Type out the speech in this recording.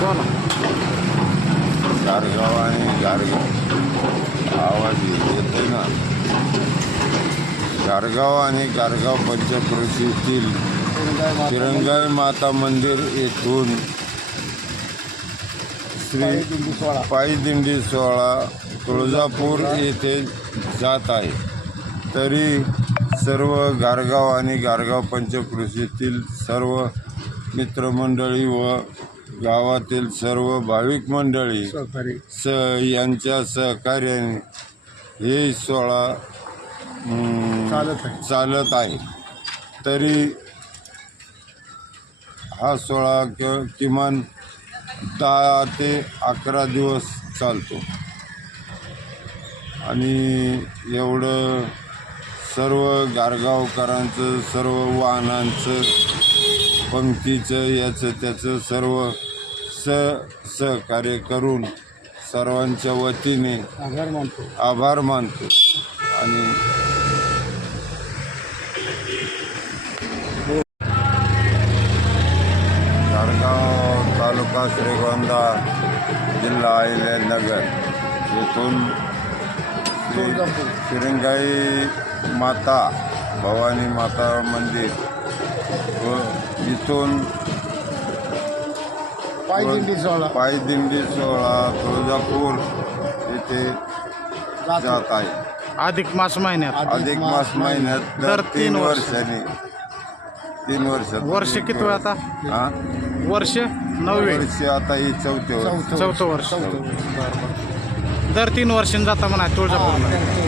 बोला. गारगाव आणि गारगाव आवाज येतोय ना. गारगाव आणि गारगाव पंचक्रोशीतील तिरंगाई माता मंदिर येथून पायी दिंडी सोहळा तुळजापूर येथे जात आहे. तरी सर्व गारगाव आणि गारगाव पंचक्रोशीतील सर्व मित्रमंडळी व गावातील सर्व भाविक मंडळी यांच्या सहकार्याने हे सोहळा चालत आहे. तरी हा सोहळा किमान 10 ते 11 दिवस चालतो आणि एवढं सर्व गारगावकरांचं, सर्व वाहनांचं, पंक्तीचं, याचं त्याचं सर्व सहकार्य करून सर्वांच्या वतीने आभार मानतो आणि गारगाव तालुका श्रीगोंदा जिल्हा अहिल्यानगर येथून तिरंगाई माता भवानी माता मंदिर व इथून पायी दिंडी सोहळा तुळजापूर येथे जात आहे. अधिक मास महिन्यात दर 3 वर्षांनी 3 वर्षात. वर्ष किती आता? वर्ष 9वे वर्ष आता ही 4थं वर्ष. 4थं वर्ष. दर 3 वर्षांनी जाता म्हणा तुळजापूरला.